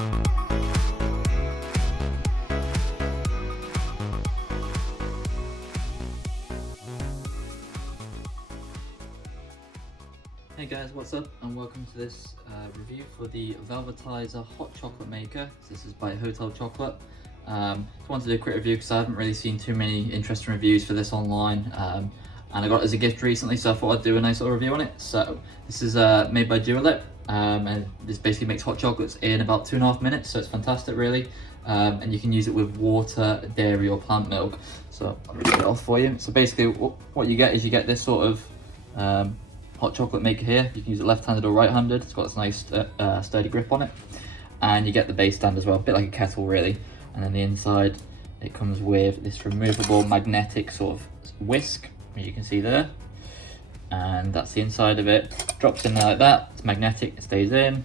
Hey guys, what's up and welcome to this review for the Velvetiser hot chocolate maker. This is by Hotel Chocolat. Just wanted to do a quick review because I haven't really seen too many interesting reviews for this online, and I got it as a gift recently, so I thought I'd do a nice little review on it. So this is made by Duolip, and this basically makes hot chocolates in about 2.5 minutes, so it's fantastic really. And you can use it with water, dairy or plant milk. So I'll read it off for you. So basically what you get is you get this sort of hot chocolate maker here. You can use it left-handed or right-handed. It's got this nice sturdy grip on it, and you get the base stand as well, a bit like a kettle really. And then the inside, it comes with this removable magnetic sort of whisk, as you can see there, and that's the inside of it. Drops in there like that. It's magnetic, it stays in,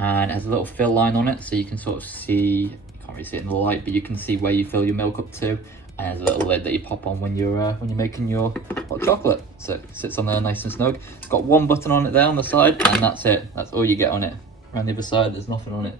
and it has a little fill line on it, so you can sort of see, you can't really see it in the light, but you can see where you fill your milk up to. And there's a little lid that you pop on when you're making your hot chocolate, so it sits on there nice and snug. It's got one button on it there on the side, and that's it. That's all you get on it. Around the other side, there's nothing on it.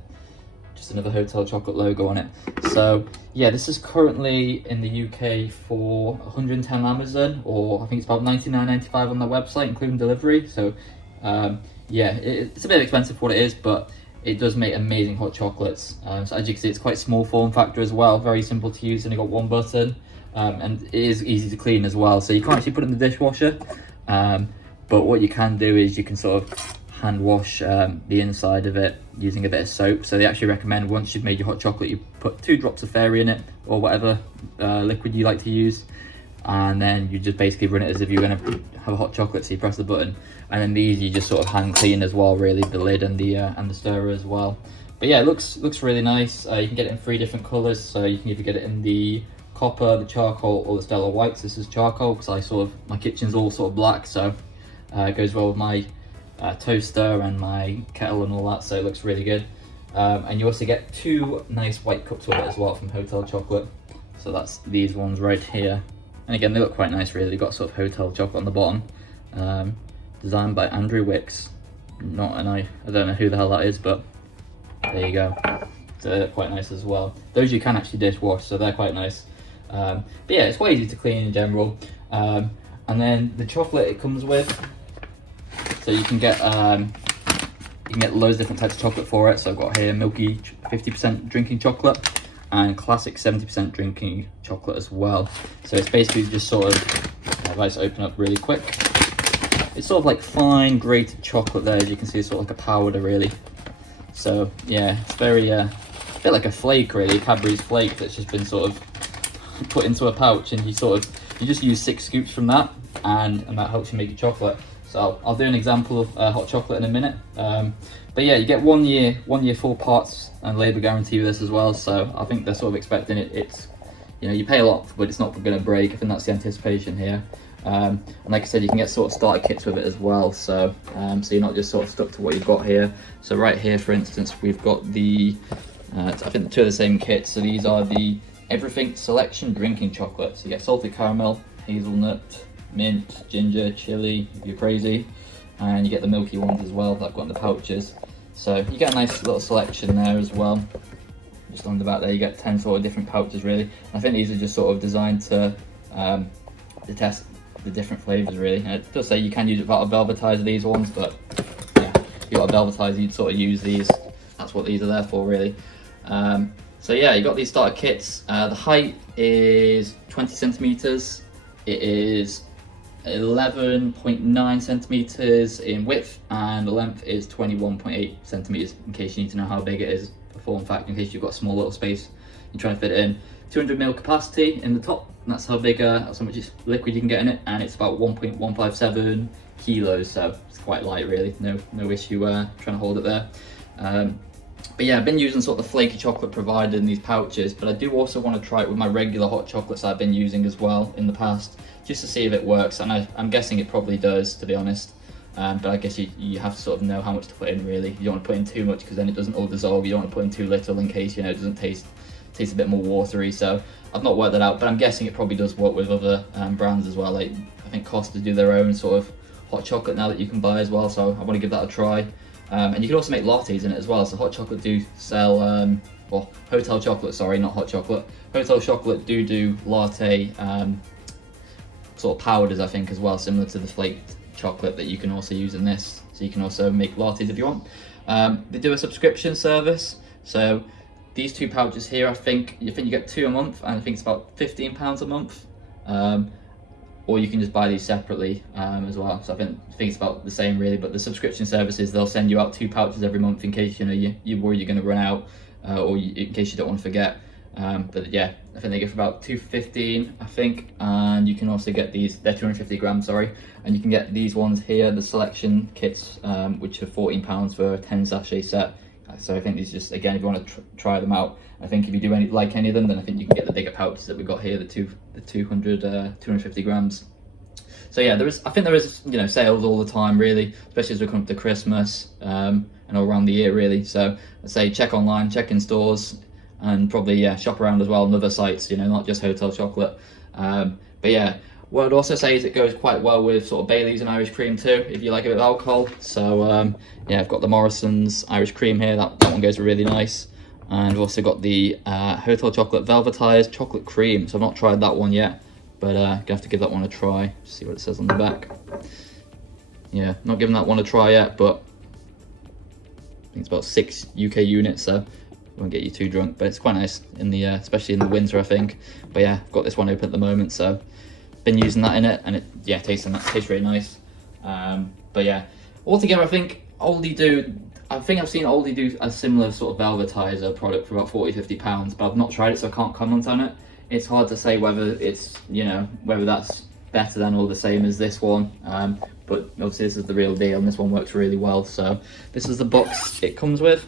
Just another Hotel Chocolat logo on it. So yeah, this is currently in the UK for 110 on Amazon, or I think it's about $99.95 on their website, including delivery. So yeah, it's a bit expensive for what it is, but it does make amazing hot chocolates. So as you can see, it's quite small form factor as well, very simple to use, only got one button, and it is easy to clean as well. So you can't actually put it in the dishwasher, but what you can do is you can sort of hand wash the inside of it using a bit of soap. So they actually recommend once you've made your hot chocolate, you put 2 drops of fairy in it, or whatever liquid you like to use, and then you just basically run it as if you're going to have a hot chocolate. So you press the button, and then these you just sort of hand clean as well, really, the lid and the stirrer as well. But yeah, it looks really nice. You can get it in 3 different colors, so you can either get it in the copper, the charcoal, or the stellar whites. This is charcoal because my kitchen's all sort of black, so it goes well with my toaster and my kettle and all that, so it looks really good. And you also get 2 nice white cups with it as well from Hotel Chocolat. So that's these ones right here. And again, they look quite nice really. They've got sort of Hotel Chocolate on the bottom. Designed by Andrew Wicks. I don't know who the hell that is, but there you go. So they're quite nice as well. Those you can actually dishwash, so they're quite nice. But yeah, it's quite easy to clean in general. And then the chocolate it comes with, so you can get loads of different types of chocolate for it. So I've got here milky 50% drinking chocolate and classic 70% drinking chocolate as well. So it's basically just sort of, if I just open up really quick, it's sort of like fine grated chocolate there, as you can see. It's sort of like a powder really. So yeah, it's very a bit like a flake really, a Cadbury's flake that's just been sort of put into a pouch, and you just use 6 scoops from that, and that helps you make your chocolate. So I'll do an example of hot chocolate in a minute. But yeah, you get 1 year full parts and labour guarantee with this as well. So I think they're sort of expecting it's, you know, you pay a lot, but it's not going to break. I think that's the anticipation here. And like I said, you can get sort of starter kits with it as well. So so you're not just sort of stuck to what you've got here. So right here, for instance, we've got the, I think 2 of the same kits. So these are the Everything Selection Drinking Chocolate. So you get salted caramel, hazelnut, mint, ginger, chili, if you're crazy, and you get the milky ones as well that I've got in the pouches. So you get a nice little selection there as well. Just on the back there you get 10 sort of different pouches really. I think these are just sort of designed to test the different flavours really. And it does say you can use it without a velvetiser, these ones, but yeah, if you got a velvetiser you'd sort of use these. That's what these are there for really. So yeah, you got these starter kits. The height is 20 centimeters. It is 11.9 centimeters in width, and the length is 21.8 centimeters, in case you need to know how big it is for form factor, in case you've got a small little space you're trying to fit it in. 200 ml capacity in the top, and that's how big, that's how much liquid you can get in it, and it's about 1.157 kilos, so it's quite light really. No issue trying to hold it there. But yeah, I've been using sort of the flaky chocolate provided in these pouches, but I do also want to try it with my regular hot chocolates I've been using as well in the past, just to see if it works. And I'm guessing it probably does, to be honest. But I guess you have to sort of know how much to put in really. You don't want to put in too much because then it doesn't all dissolve. You don't want to put in too little in case, you know, it doesn't taste a bit more watery. So I've not worked that out, but I'm guessing it probably does work with other brands as well. Like I think Costa do their own sort of hot chocolate now that you can buy as well. So I want to give that a try. And you can also make lattes in it as well. So Hot Chocolate do sell, well, Hotel Chocolate, sorry, not Hot Chocolate. Hotel Chocolate do latte sort of powders, I think, as well, similar to the flaked chocolate that you can also use in this. So you can also make lattes if you want. They do a subscription service. So these 2 pouches here, I think you get 2 a month, and I think it's about £15 a month. Or you can just buy these separately as well. So I think it's about the same really, but the subscription services, they'll send you out 2 pouches every month in case you're worried you're going to run out, or in case you don't want to forget. But yeah, I think they go for about £2.15, I think, and you can also get these. They're 250 grams, sorry, and you can get these ones here, the selection kits, which are £14 for a 10 sachet set. So I think these, just again, if you want to try them out, I think if you do like any of them, then I think you can get the bigger pouches that we've got here, the 250 grams. So yeah, I think there is sales all the time really, especially as we come up to Christmas and all around the year really. So I'd say check online, check in stores, and probably shop around as well on other sites, not just Hotel Chocolate. But yeah, what I'd also say is it goes quite well with sort of Baileys and Irish cream too, if you like a bit of alcohol. So yeah, I've got the Morrison's Irish cream here, that one goes really nice. And I've also got the Hotel Chocolate Velvetiser chocolate cream. So I've not tried that one yet, but gonna have to give that one a try, see what it says on the back. Yeah, not giving that one a try yet, but I think it's about 6 UK units, so won't get you too drunk, but it's quite nice in the especially in the winter, I think. But yeah, I've got this one open at the moment, so been using that in it, and it tastes really nice. But yeah, altogether I think I've seen Aldi do a similar sort of Velvetiser product for about £40–50, but I've not tried it, so I can't comment on it. It's hard to say whether it's whether that's better than or the same as this one, but obviously this is the real deal, and this one works really well. So this is the box it comes with.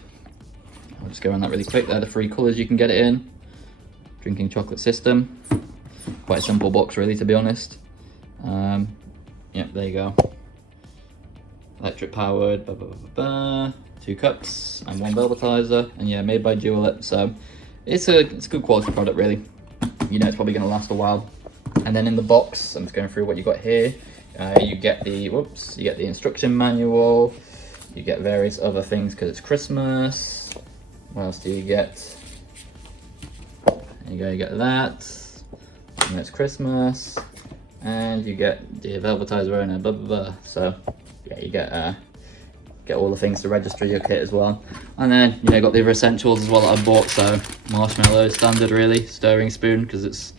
I'll just go around that really quick. They're the 3 colours you can get it in. Drinking chocolate system. Quite a simple box really, to be honest. Yeah, there you go. Electric powered, 2 cups and 1 Velvetiser, and yeah, made by Dualit. So it's a good quality product really. It's probably going to last a while. And then in the box, I'm just going through what you got here. You get the instruction manual. You get various other things because it's Christmas. What else do you get? There you go, you get that. And it's Christmas. And you get the Velvetiser owner, blah blah blah. So yeah, you get all the things to register your kit as well. And then got the other essentials as well that I bought. So marshmallow standard really, stirring spoon because it's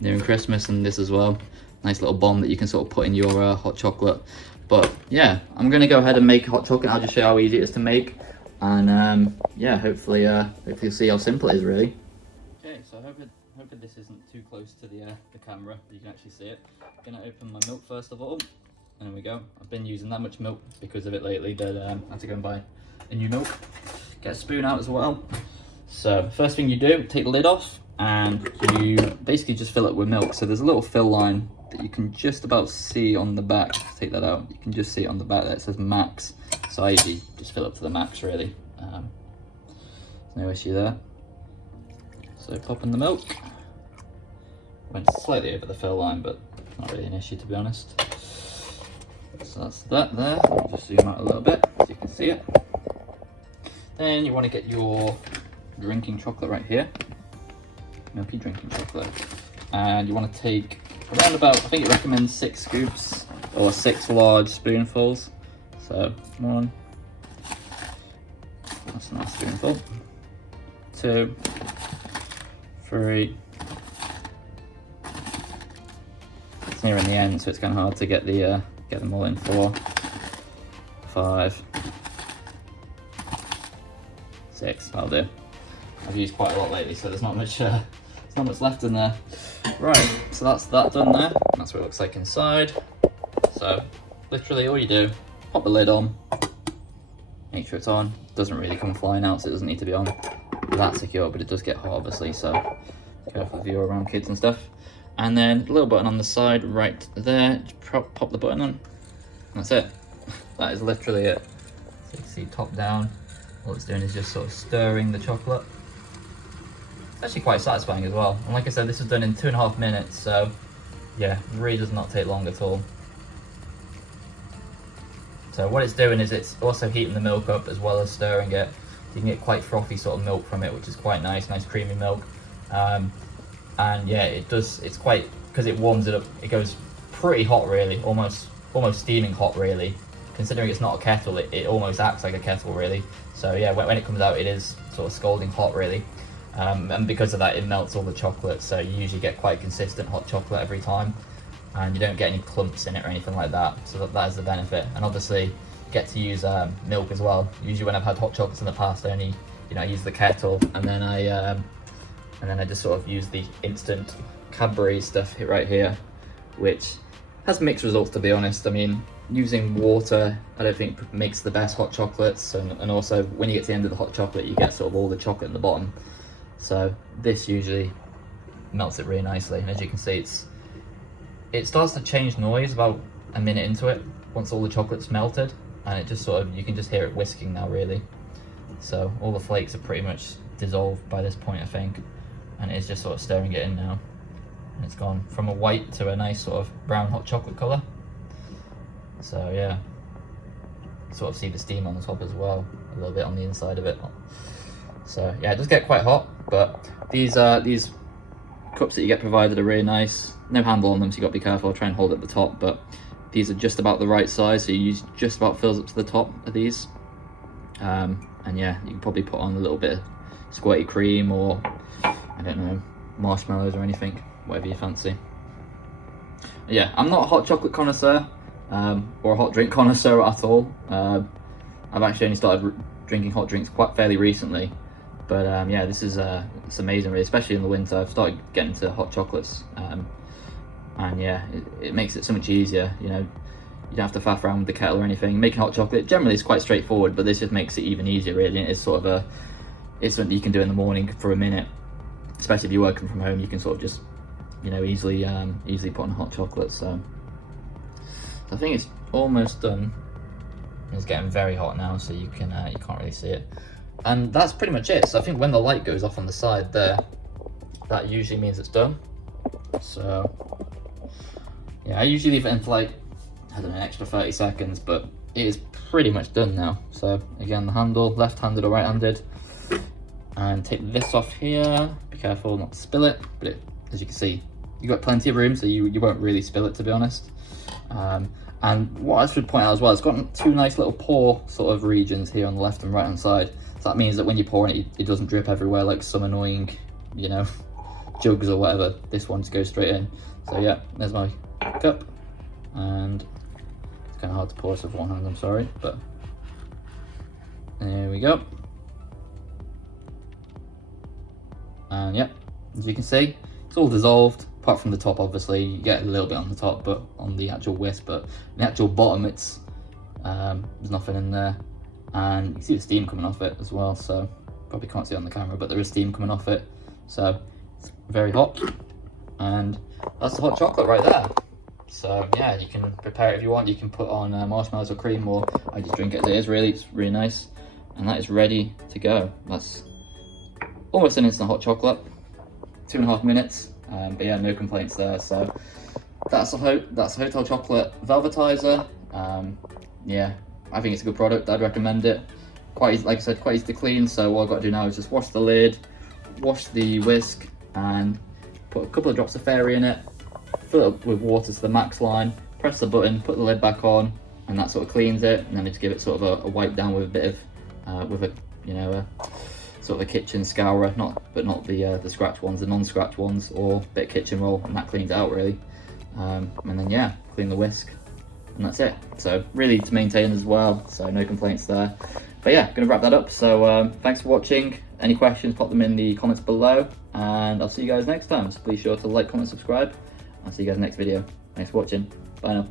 nearing Christmas, and this as well. Nice little bomb that you can sort of put in your hot chocolate. But yeah, I'm gonna go ahead and make hot chocolate. I'll just show you how easy it is to make. And yeah, hopefully you'll see how simple it is really. Okay, so hoping this isn't too close to the camera, you can actually see it. I'm gonna open my milk first of all. There we go. I've been using that much milk because of it lately that I had to go and buy a new milk. Get a spoon out as well. So first thing you do, take the lid off, and you basically just fill it with milk. So there's a little fill line that you can just about see on the back. Take that out. You can just see it on the back there. It says max. So I usually just fill up to the max really. There's no issue there. So pop in the milk. Went slightly over the fill line, but not really an issue to be honest. So that's that there. I'll just zoom out a little bit so you can see it. Then you want to get your drinking chocolate right here. Milky drinking chocolate. And you want to take around about, I think it recommends 6 scoops or 6 large spoonfuls. So 1, that's a nice spoonful. 2, 3. It's near in the end, so it's kind of hard to get them all in. 4, 5, 6. That'll do. I've used quite a lot lately, so there's not much left in there. Right, so that's that done there. That's what it looks like inside. So literally all you do, pop the lid on, make sure it's on. Doesn't really come flying out, so it doesn't need to be on that secure, but it does get hot obviously, so careful if you're around kids and stuff. And then a little button on the side right there, just pop the button on. That's it. That is literally it. So you can see top down, all it's doing is just sort of stirring the chocolate. It's actually quite satisfying as well. And like I said, this was done in 2.5 minutes, so yeah, it really does not take long at all So what it's doing is it's also heating the milk up as well as stirring it. You can get quite frothy sort of milk from it, which is quite nice creamy milk. And yeah, it's quite, because it warms it up, it goes pretty hot really, almost steaming hot really. Considering it's not a kettle, it almost acts like a kettle really. So yeah, when it comes out, it is sort of scalding hot really. And because of that, it melts all the chocolate, so you usually get quite consistent hot chocolate every time, and you don't get any clumps in it or anything like that. So that is the benefit. And obviously you get to use milk as well. Usually when I've had hot chocolates in the past, I only, I use the kettle, and then I just sort of use the instant Cadbury stuff right here, which has mixed results, to be honest. I mean, using water, I don't think makes the best hot chocolates, and also when you get to the end of the hot chocolate, you get sort of all the chocolate in the bottom. So this usually melts it really nicely, and as you can see, it starts to change noise about a minute into it once all the chocolate's melted, and it just sort of, you can just hear it whisking now really. So all the flakes are pretty much dissolved by this point, I think, and it's just sort of stirring it in now, and it's gone from a white to a nice sort of brown hot chocolate colour. So yeah, sort of see the steam on the top as well, a little bit on the inside of it. So yeah, it does get quite hot, but these cups that you get provided are really nice. No handle on them, so you got to be careful. I'll try and hold it at the top, but these are just about the right size, so you use just about fills up to the top of these. And yeah, you can probably put on a little bit of squirty cream, or I don't know, marshmallows or anything, whatever you fancy. Yeah, I'm not a hot chocolate connoisseur, or a hot drink connoisseur at all. I've actually only started drinking hot drinks fairly recently, but yeah, this is it's amazing really, especially in the winter. I've started getting into hot chocolates, and yeah, it makes it so much easier. You don't have to faff around with the kettle or anything. Making hot chocolate generally is quite straightforward, but this just makes it even easier really. It's sort of it's something you can do in the morning for a minute, especially if you're working from home. You can sort of just easily put on hot chocolate. So I think it's almost done. It's getting very hot now, so you can't really see it. And that's pretty much it. So I think when the light goes off on the side there, that usually means it's done. So yeah, I usually leave it in for like, I don't know, an extra 30 seconds, but it is pretty much done now. So again, the handle, left-handed or right-handed, and take this off here. Be careful not to spill it, but as you can see, you've got plenty of room, so you won't really spill it, to be honest. And what I should point out as well, it's got two nice little pour sort of regions here on the left and right hand side. So that means that when you pour it, it doesn't drip everywhere like some annoying, jugs or whatever. This one just goes straight in. So yeah, there's my cup, and it's kind of hard to pour this with one hand, I'm sorry, but there we go. And yeah, as you can see, it's all dissolved, apart from the top. Obviously you get a little bit on the top, but on the actual whisk, but the actual bottom, it's there's nothing in there, and you can see the steam coming off it as well. So probably can't see it on the camera, but there is steam coming off it, so it's very hot. And that's the hot chocolate right there. So yeah, you can prepare it if you want. You can put on marshmallows or cream, or I just drink it as it is really. It's really nice, and that is ready to go. That's almost an instant hot chocolate, 2.5 minutes. But yeah, no complaints there. So that's a Hotel Chocolat Velvetiser. Yeah, I think it's a good product. I'd recommend it. Quite easy, like I said, quite easy to clean. So all I've got to do now is just wash the lid, wash the whisk, and put a couple of drops of fairy in it, fill it up with water to the max line, press the button, put the lid back on, and that sort of cleans it. And then I just give it sort of a wipe down with a bit of with a sort of a kitchen scourer, not the scratch ones, the non-scratch ones, or a bit of kitchen roll, and that cleans it out really. And then yeah, clean the whisk, and that's it. So really to maintain as well, so no complaints there. But yeah, gonna wrap that up. So thanks for watching. Any questions, pop them in the comments below, and I'll see you guys next time. So please sure to like, comment, subscribe. I'll see you guys next video. Thanks for watching. Bye now.